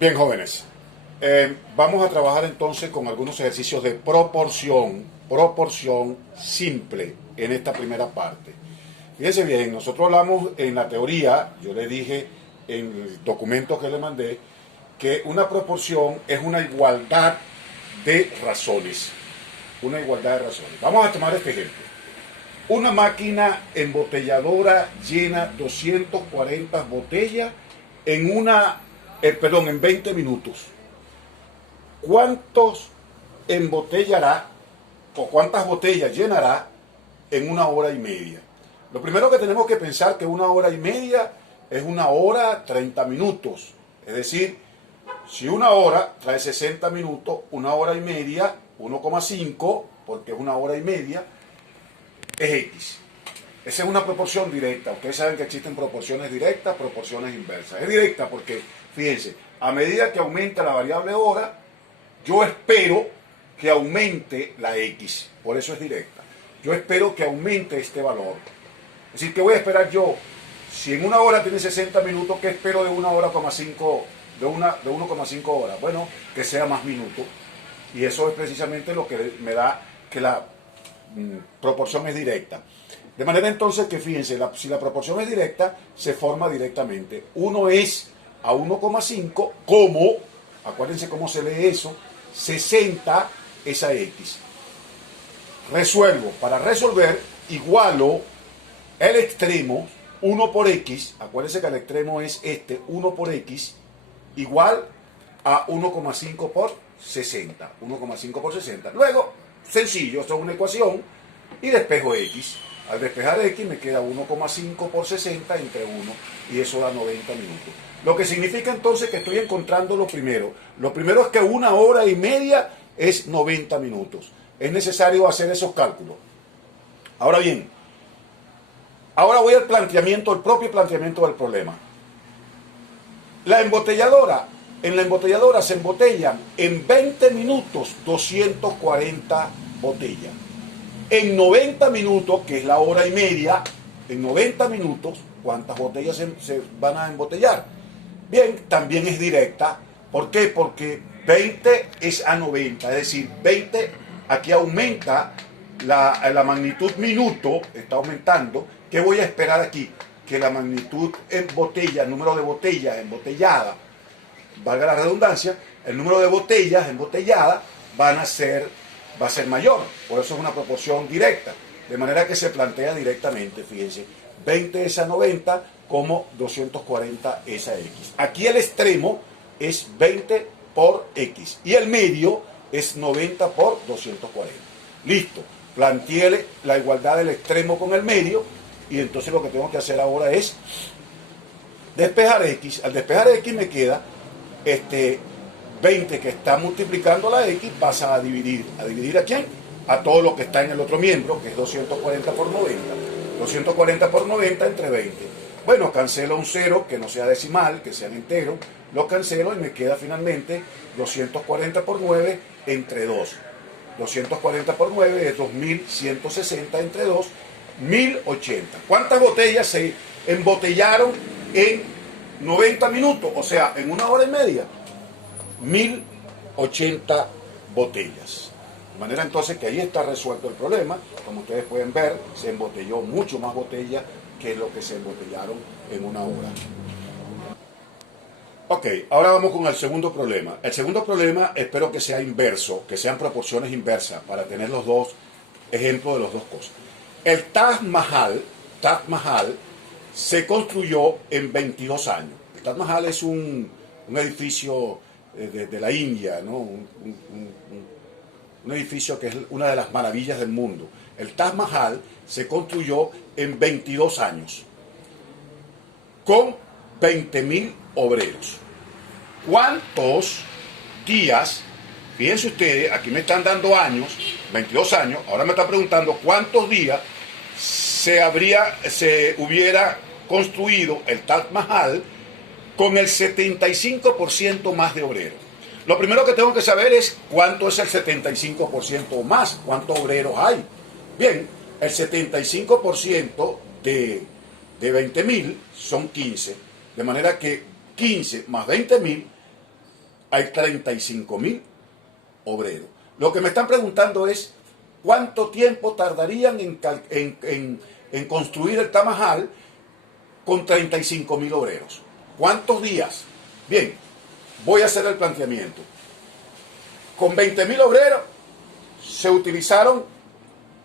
Bien, jóvenes, vamos a trabajar entonces con algunos ejercicios de proporción simple en esta primera parte. Fíjense bien, nosotros hablamos en la teoría, yo le dije en el documento que le mandé, que una proporción es una igualdad de razones. Una igualdad de razones. Vamos a tomar este ejemplo. Una máquina embotelladora llena 240 botellas en 20 minutos. ¿Cuántos embotellará o cuántas botellas llenará en una hora y media? Lo primero que tenemos que pensar que una hora y media es una hora 30 minutos. Es decir, si una hora trae 60 minutos, una hora y media, 1,5, porque es una hora y media, es X. Esa es una proporción directa. Ustedes saben que existen proporciones directas, proporciones inversas. Es directa porque, fíjense, a medida que aumenta la variable hora, yo espero que aumente la X. Por eso es directa. Yo espero que aumente este valor. Es decir, ¿qué voy a esperar yo? Si en una hora tiene 60 minutos, ¿qué espero de una hora, de 1,5 horas? Bueno, que sea más minutos. Y eso es precisamente lo que me da que la proporción es directa. De manera entonces que fíjense, si la proporción es directa, se forma directamente. 1 es a 1,5, como, acuérdense cómo se lee eso, 60 es a X. Resuelvo. Para resolver, igualo el extremo, 1 por X, acuérdense que el extremo es 1 por X, igual a 1,5 por 60. 1,5 por 60. Luego, sencillo, esto es una ecuación y despejo X. Al despejar X me queda 1,5 por 60 entre 1 y eso da 90 minutos. Lo que significa entonces que estoy encontrando lo primero. Lo primero es que una hora y media es 90 minutos. Es necesario hacer esos cálculos. Ahora bien, ahora voy al planteamiento, el propio planteamiento del problema. En la embotelladora se embotellan en 20 minutos 240 botellas. En 90 minutos, que es la hora y media, en 90 minutos, ¿cuántas botellas se van a embotellar? Bien, también es directa. ¿Por qué? Porque 20 es a 90, es decir, 20, aquí aumenta la magnitud minuto, está aumentando. ¿Qué voy a esperar aquí? Que la magnitud en botella, el número de botellas embotelladas, valga la redundancia, el número de botellas embotelladas va a ser mayor. Por eso es una proporción directa. De manera que se plantea directamente, fíjense, 20 es a 90 como 240 es a X. Aquí el extremo es 20 por X y el medio es 90 por 240. Listo. Planteé la igualdad del extremo con el medio y entonces lo que tengo que hacer ahora es despejar X. Al despejar X me queda 20 que está multiplicando la X, pasa a dividir. ¿A dividir a quién? A todo lo que está en el otro miembro, que es 240 por 90. 240 por 90 entre 20. Bueno, cancelo un 0 que no sea decimal, que sea entero. Lo cancelo y me queda finalmente 240 por 9 entre 2. 240 por 9 es 2160 entre 2, 1080. ¿Cuántas botellas se embotellaron en 90 minutos? O sea, en una hora y media. 1080 botellas. De manera entonces que ahí está resuelto el problema. Como ustedes pueden ver, se embotelló mucho más botellas que lo que se embotellaron en una hora. Ok, ahora vamos con el segundo problema. El segundo problema espero que sea inverso, que sean proporciones inversas, para tener los dos ejemplos de las dos cosas. El Taj Mahal se construyó en 22 años. El Taj Mahal es un edificio de la India, ¿no? Un edificio que es una de las maravillas del mundo. El Taj Mahal se construyó en 22 años, con 20.000 obreros. ¿Cuántos días? Fíjense ustedes, aquí me están dando años, 22 años, ahora me están preguntando cuántos días se hubiera construido el Taj Mahal con el 75% más de obreros. Lo primero que tengo que saber es cuánto es el 75% más, cuántos obreros hay. Bien, el 75% de 20.000 son 15, de manera que 15 más 20.000 hay 35.000 obreros. Lo que me están preguntando es cuánto tiempo tardarían en construir el Taj Mahal con 35.000 obreros. ¿Cuántos días? Bien, voy a hacer el planteamiento. Con 20.000 obreros se utilizaron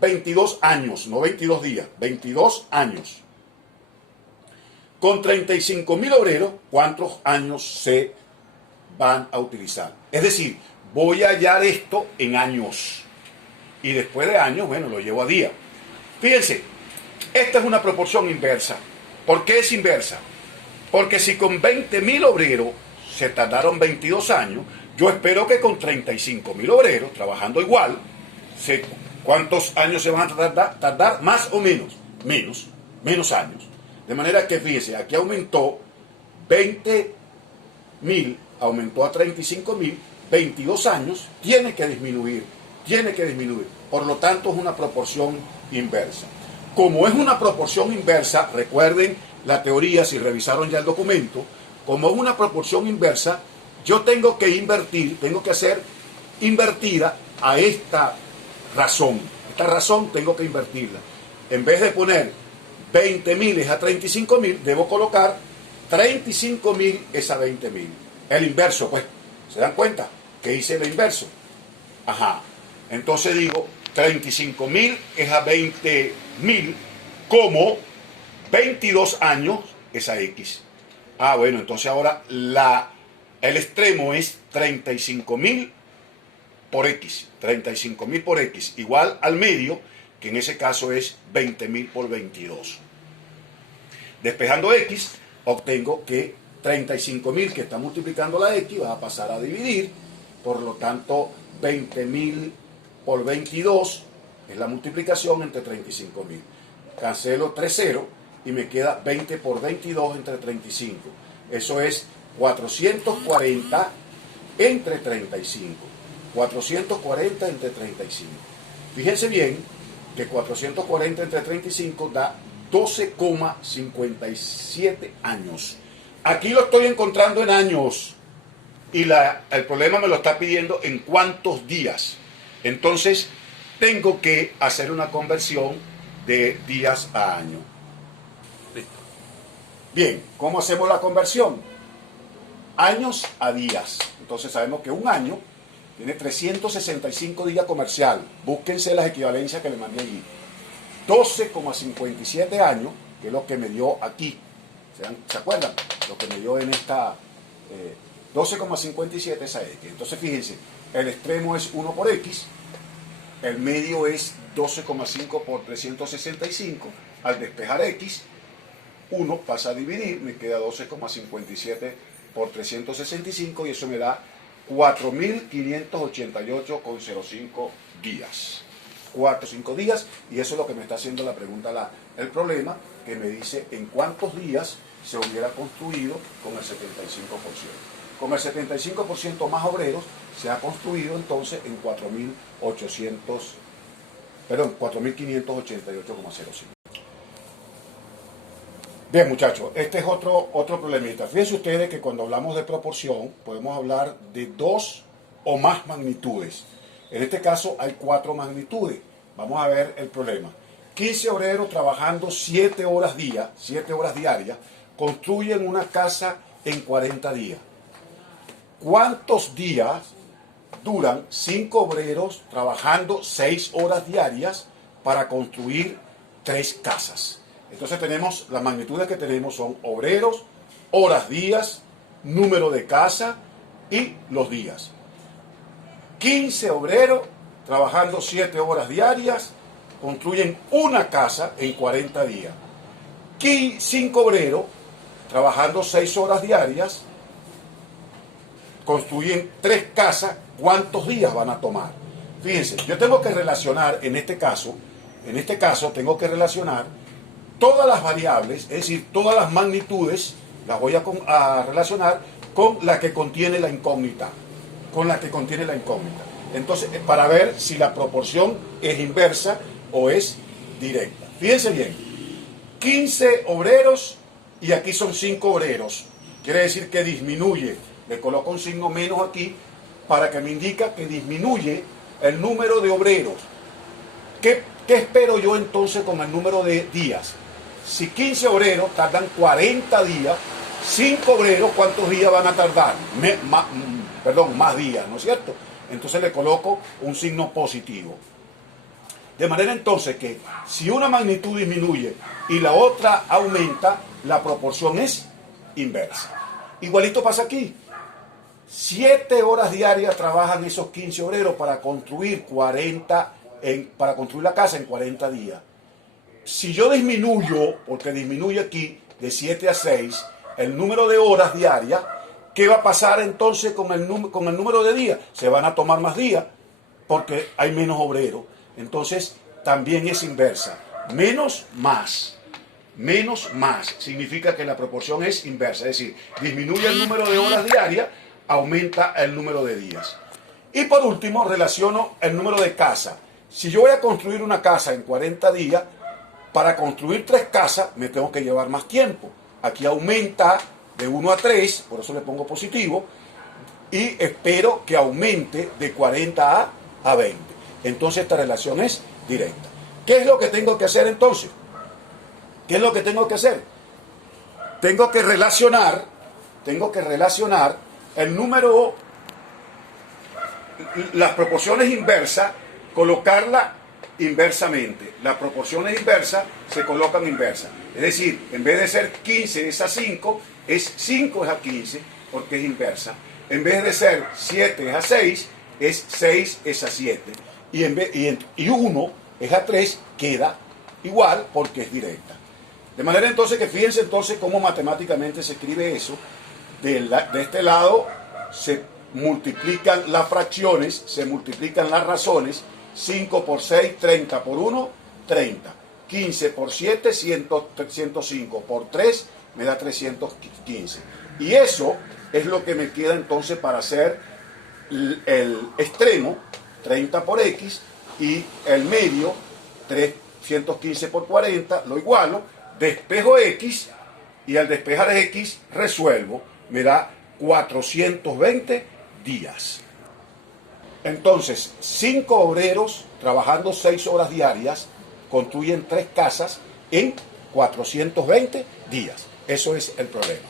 22 años, no 22 días, 22 años. Con 35.000 obreros, ¿cuántos años se van a utilizar? Es decir, voy a hallar esto en años. Y después de años, bueno, lo llevo a día. Fíjense, esta es una proporción inversa. ¿Por qué es inversa? Porque si con 20.000 obreros se tardaron 22 años, yo espero que con 35.000 obreros, trabajando igual, ¿cuántos años se van a tardar? Más o menos. Menos años. De manera que, fíjense, aquí aumentó 20.000, aumentó a 35.000, 22 años, tiene que disminuir. Por lo tanto, es una proporción inversa. Como es una proporción inversa, recuerden la teoría, si revisaron ya el documento, como es una proporción inversa, yo tengo que invertir, tengo que hacer invertida a esta razón. Esta razón tengo que invertirla. En vez de poner 20.000 es a 35.000, debo colocar 35.000 es a 20.000. El inverso, pues. ¿Se dan cuenta? Que hice el inverso. Ajá. Entonces digo, 35.000 es a 20.000, como 22 años es a X. Ah, bueno, entonces ahora el extremo es 35.000 por X. 35.000 por X igual al medio, que en ese caso es 20.000 por 22. Despejando X, obtengo que 35.000 que está multiplicando la X va a pasar a dividir, por lo tanto 20.000 por 22 es la multiplicación entre 35.000. Cancelo 3 ceros y me queda 20 por 22 entre 35. Eso es 440 entre 35. 440 entre 35. Fíjense bien que 440 entre 35 da 12,57 años. Aquí lo estoy encontrando en años y el problema me lo está pidiendo en cuántos días. Entonces tengo que hacer una conversión de días a año. Bien, ¿cómo hacemos la conversión? Años a días. Entonces sabemos que un año tiene 365 días comercial. Búsquense las equivalencias que le mandé allí. 12,57 años, que es lo que me dio aquí. ¿Se acuerdan? Lo que me dio en esta 12,57 es a X. Entonces fíjense, el extremo es 1 por X, el medio es 12,5 por 365. Al despejar X, 1 pasa a dividir, me queda 12,57 por 365 y eso me da 4.588,05 días. 4 o 5 días, y eso es lo que me está haciendo la pregunta, el problema, que me dice en cuántos días se hubiera construido con el 75%. Con el 75% más obreros se ha construido entonces en 4.588,05. Bien, muchachos, este es otro problemita. Fíjense ustedes que cuando hablamos de proporción podemos hablar de 2 o más magnitudes. En este caso hay 4 magnitudes. Vamos a ver el problema. 15 obreros trabajando 7 horas diarias, construyen una casa en 40 días. ¿Cuántos días duran 5 obreros trabajando 6 horas diarias para construir 3 casas? Entonces tenemos, las magnitudes que tenemos son obreros, horas días, número de casa y los días. 15 obreros trabajando 7 horas diarias construyen una casa en 40 días. 5 obreros trabajando 6 horas diarias construyen 3 casas. ¿Cuántos días van a tomar? Fíjense, yo tengo que relacionar en este caso tengo que relacionar todas las variables, es decir, todas las magnitudes, las voy a relacionar con la que contiene la incógnita. Entonces, para ver si la proporción es inversa o es directa. Fíjense bien, 15 obreros y aquí son 5 obreros. Quiere decir que disminuye Le coloco un signo menos aquí para que me indica que disminuye el número de obreros. ¿Qué espero yo entonces con el número de días? Si 15 obreros tardan 40 días, 5 obreros, ¿cuántos días van a tardar? Más días, ¿no es cierto? Entonces le coloco un signo positivo. De manera entonces que si una magnitud disminuye y la otra aumenta, la proporción es inversa. Igualito pasa aquí. 7 horas diarias trabajan esos 15 obreros para construir para construir la casa en 40 días. Si yo disminuyo, porque disminuye aquí de 7 a 6, el número de horas diarias, ¿qué va a pasar entonces con el número de días? Se van a tomar más días porque hay menos obreros. Entonces también es inversa. Menos más. Menos más significa que la proporción es inversa. Es decir, disminuye el número de horas diarias, aumenta el número de días. Y por último, relaciono el número de casas. Si yo voy a construir una casa en 40 días, para construir 3 casas me tengo que llevar más tiempo. Aquí aumenta de 1 a 3, por eso le pongo positivo, y espero que aumente de 40 a 20. Entonces esta relación es directa. ¿Qué es lo que tengo que hacer entonces? ¿Qué es lo que tengo que hacer? Tengo que relacionar el número, las proporciones inversas, colocarla inversamente. Las proporciones inversas se colocan inversas. Es decir, en vez de ser 15 es a 5, es 5 es a 15, porque es inversa. En vez de ser 7 es a 6, es 6 es a 7. Y 1 es a 3, queda igual porque es directa. De manera entonces que fíjense entonces cómo matemáticamente se escribe eso. De este lado se multiplican las fracciones, se multiplican las razones. 5 por 6, 30 por 1, 30. 15 por 7, 105. Por 3 me da 315. Y eso es lo que me queda entonces para hacer el extremo, 30 por X, y el medio, 315 por 40, lo igualo, despejo X, y al despejar X resuelvo, me da 420 días. Entonces, 5 obreros trabajando 6 horas diarias construyen 3 casas en 420 días. Eso es el problema.